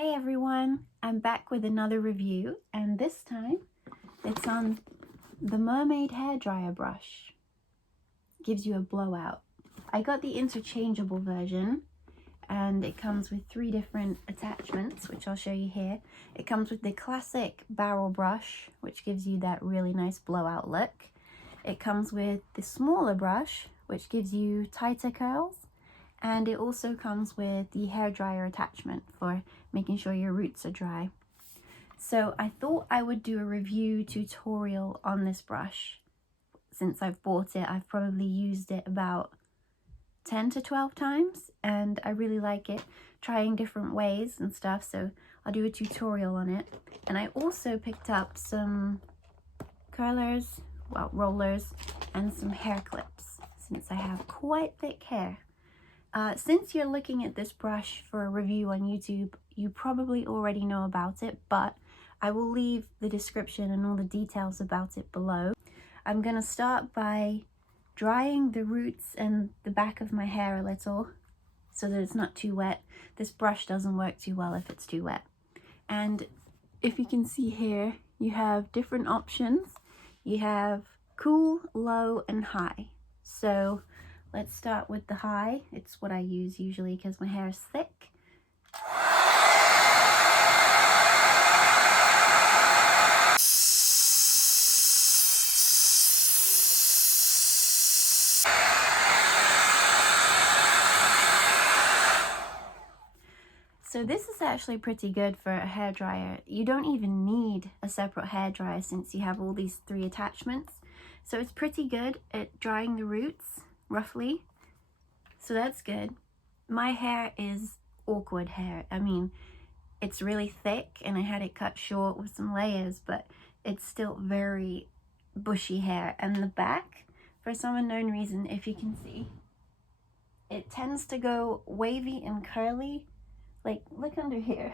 Hey everyone, I'm back with another review, and this time it's on the Mermade hairdryer brush. Gives you a blowout. I got the interchangeable version and it comes with 3 different attachments, which I'll show you here. It comes with the classic barrel brush, which gives you that really nice blowout look. It comes with the smaller brush, which gives you tighter curls. And it also comes with the hairdryer attachment for making sure your roots are dry. So I thought I would do a review tutorial on this brush. Since I've bought it, I've probably used it about 10 to 12 times and I really like it, trying different ways and stuff, so I'll do a tutorial on it. And I also picked up some curlers, well, rollers, and some hair clips since I have quite thick hair. Since you're looking at this brush for a review on YouTube, you probably already know about it, but I will leave the description and all the details about it below. I'm going to start by drying the roots and the back of my hair a little so that it's not too wet. This brush doesn't work too well if it's too wet. And if you can see here, you have different options. You have cool, low, and high. So let's start with the high. It's what I use usually because my hair is thick. So this is actually pretty good for a hairdryer. You don't even need a separate hairdryer since you have all these 3 attachments. So it's pretty good at drying the roots, roughly. So that's good. My hair is awkward hair. I mean, it's really thick and I had it cut short with some layers, but it's still very bushy hair. And the back, for some unknown reason, if you can see, it tends to go wavy and curly. Like, look under here.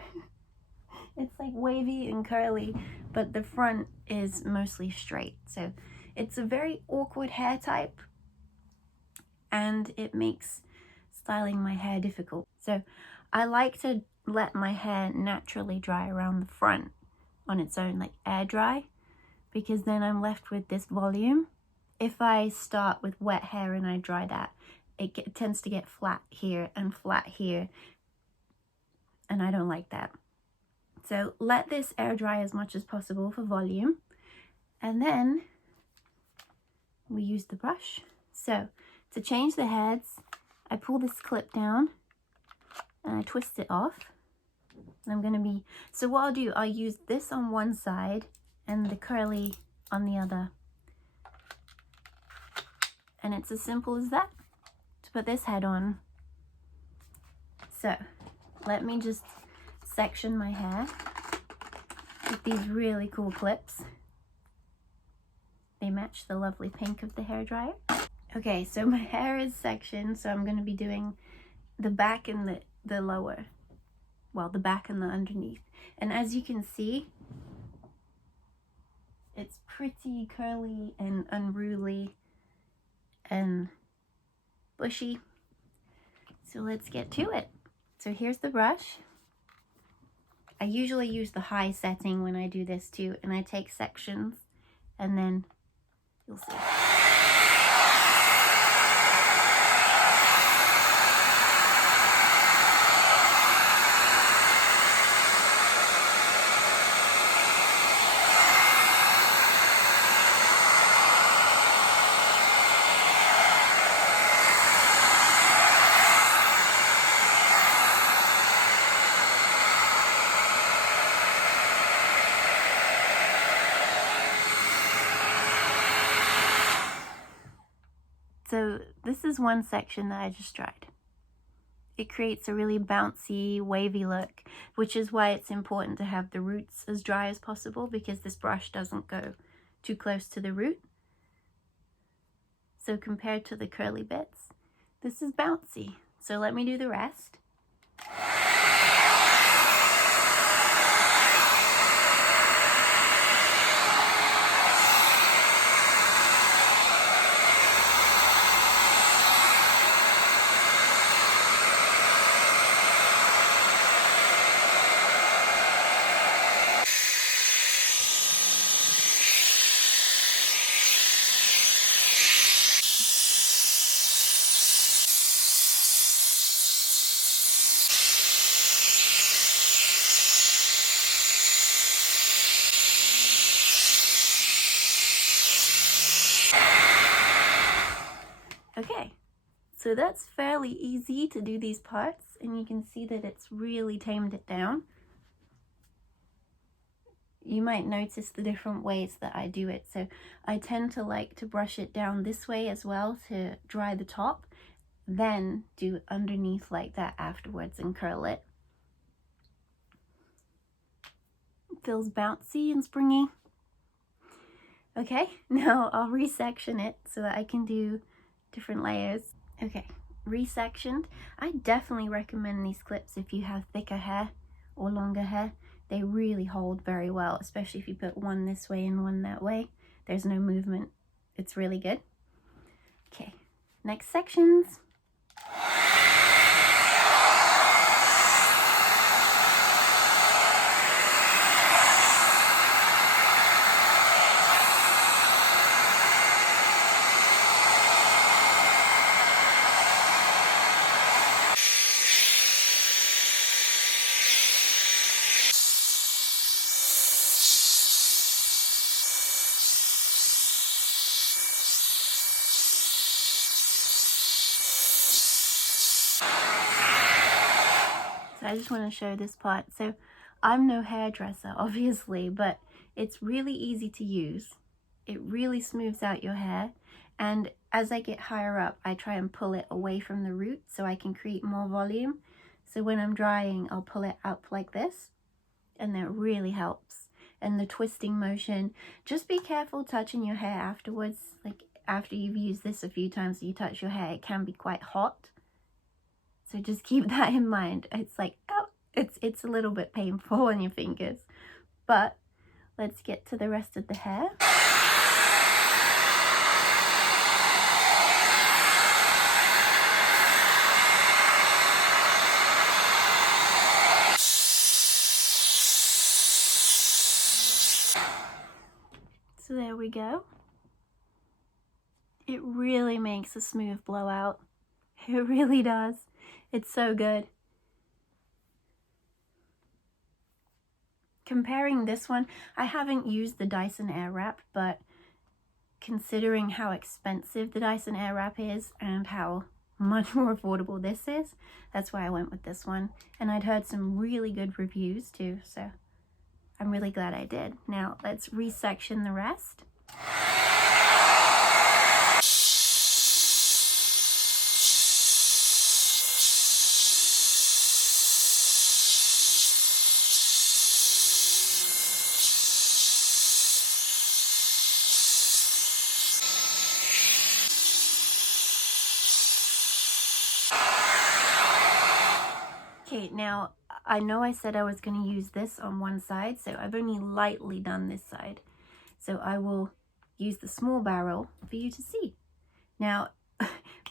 It's like wavy and curly, but the front is mostly straight. So it's a very awkward hair type and it makes styling my hair difficult. So I like to let my hair naturally dry around the front on its own, like air dry, because then I'm left with this volume. If I start with wet hair and I dry that, it tends to get flat here and flat here, and I don't like that. So let this air dry as much as possible for volume, and then we use the brush. So to change the heads, I pull this clip down and I twist it off. And so what I'll do, I'll use this on one side and the curly on the other. And it's as simple as that to put this head on. So let me just section my hair with these really cool clips. They match the lovely pink of the hairdryer. Okay, so my hair is sectioned, so I'm going to be doing the back and the lower. Well, the back and the underneath. And as you can see, it's pretty curly and unruly and bushy. So let's get to it. So here's the brush. I usually use the high setting when I do this too, and I take sections and then you'll see. So this is one section that I just dried. It creates a really bouncy, wavy look, which is why it's important to have the roots as dry as possible, because this brush doesn't go too close to the root. So compared to the curly bits, this is bouncy. So let me do the rest. So that's fairly easy to do these parts, and you can see that it's really tamed it down. You might notice the different ways that I do it. So I tend to like to brush it down this way as well to dry the top, then do underneath like that afterwards and curl it. It feels bouncy and springy. Okay, now I'll resection it so that I can do different layers. Okay, resectioned. I definitely recommend these clips if you have thicker hair or longer hair. They really hold very well, especially if you put one this way and one that way. There's no movement. It's really good. Okay, next sections. So I just want to show this part. So I'm no hairdresser, obviously, but it's really easy to use. It really smooths out your hair. And as I get higher up, I try and pull it away from the root so I can create more volume. So when I'm drying, I'll pull it up like this, and that really helps. And the twisting motion, just be careful touching your hair afterwards. Like after you've used this a few times, you touch your hair, it can be quite hot. So just keep that in mind. It's like, oh, it's a little bit painful on your fingers. But let's get to the rest of the hair. So there we go. It really makes a smooth blowout. It really does. It's so good. Comparing this one, I haven't used the Dyson Airwrap, but considering how expensive the Dyson Airwrap is and how much more affordable this is, that's why I went with this one. And I'd heard some really good reviews too, so I'm really glad I did. Now let's resection the rest. Okay, now I know I said I was going to use this on one side, so I've only lightly done this side. So I will use the small barrel for you to see. Now,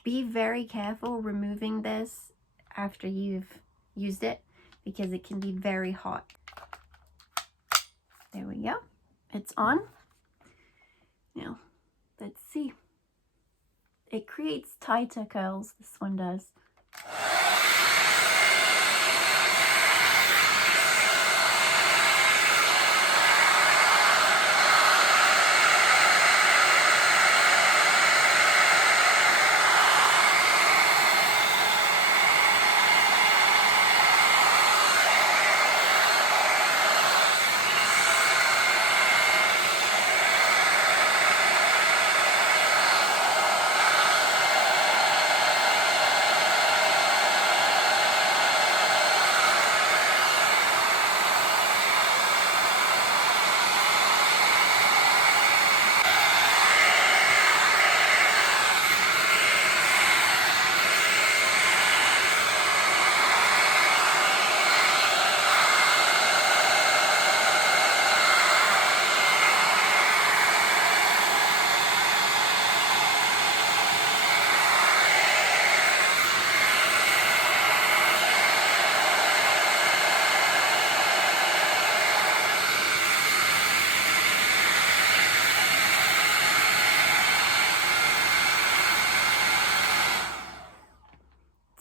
be very careful removing this after you've used it because it can be very hot. There we go. It's on. Now, let's see. It creates tighter curls, this one does.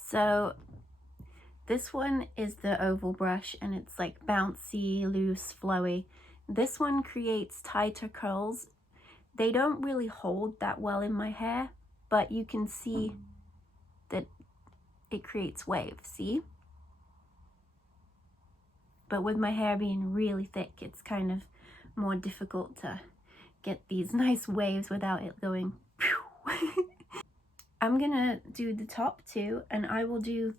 So this one is the oval brush and it's like bouncy, loose, flowy. This one creates tighter curls. They don't really hold that well in my hair, but you can see it creates waves, see? But with my hair being really thick, it's kind of more difficult to get these nice waves without it going I'm gonna do the top too, and I will do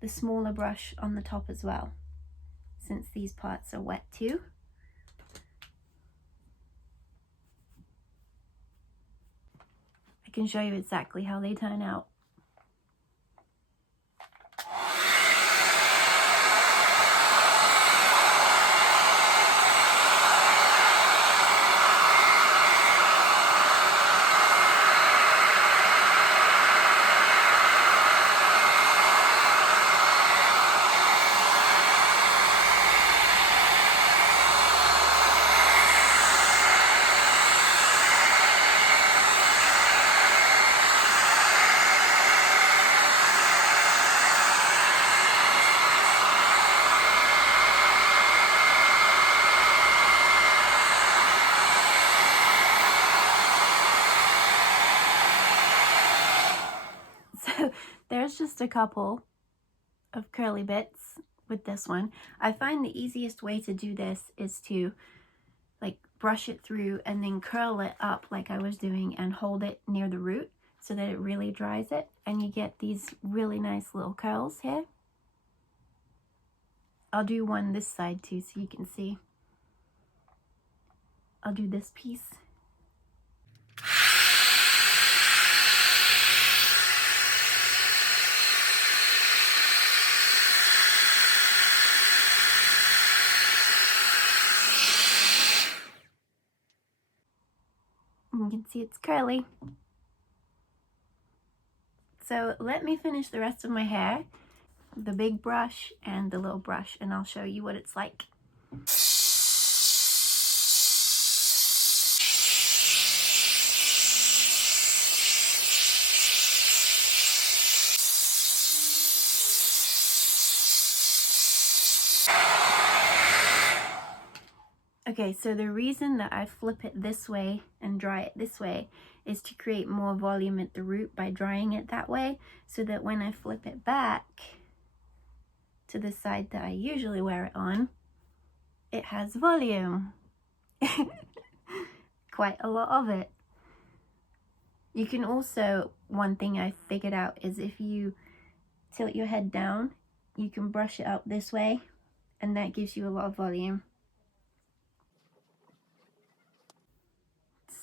the smaller brush on the top as well, since these parts are wet too. I can show you exactly how they turn out. So there's just a couple of curly bits with this one. I find the easiest way to do this is to like brush it through and then curl it up like I was doing and hold it near the root so that it really dries it, and you get these really nice little curls here. I'll do one this side too so you can see. I'll do this piece. You can see it's curly. So let me finish the rest of my hair, the big brush and the little brush, and I'll show you what it's like. Okay, so the reason that I flip it this way and dry it this way is to create more volume at the root by drying it that way, so that when I flip it back to the side that I usually wear it on, it has volume. Quite a lot of it. You can also, one thing I figured out is if you tilt your head down, you can brush it up this way, and that gives you a lot of volume.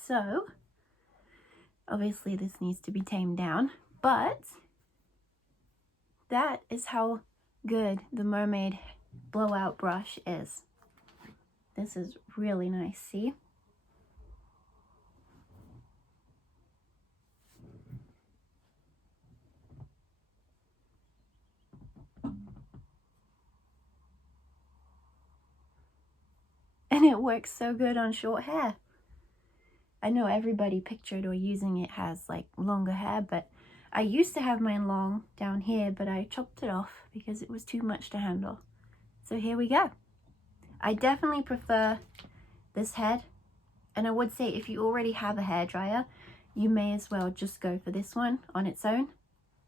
So, obviously this needs to be tamed down, but that is how good the Mermade Blowout brush is. This is really nice, see? And it works so good on short hair. I know everybody pictured or using it has like longer hair, but I used to have mine long down here, but I chopped it off because it was too much to handle. So here we go. I definitely prefer this head, and I would say if you already have a hairdryer, you may as well just go for this one on its own.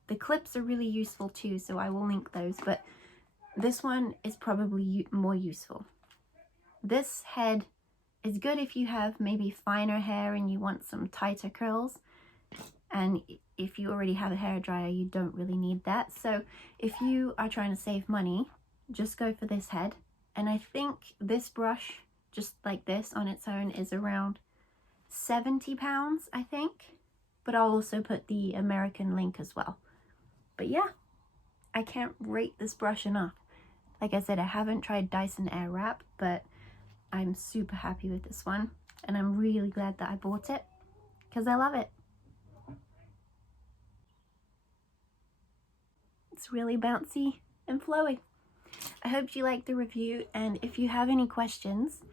The clips are really useful too, so I will link those, but this one is probably more useful. This head is good if you have maybe finer hair and you want some tighter curls, and if you already have a hairdryer, you don't really need that. So if you are trying to save money, just go for this head. And I think this brush, just like this on its own, is around £70, I think. But I'll also put the American link as well. But yeah, I can't rate this brush enough. Like I said, I haven't tried Dyson Airwrap, but I'm super happy with this one, and I'm really glad that I bought it because I love it. It's really bouncy and flowy. I hope you liked the review, and if you have any questions,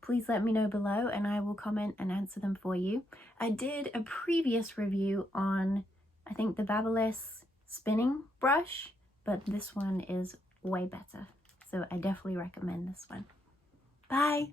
please let me know below and I will comment and answer them for you. I did a previous review on, I think, the Babyliss spinning brush, but this one is way better. So I definitely recommend this one. Bye!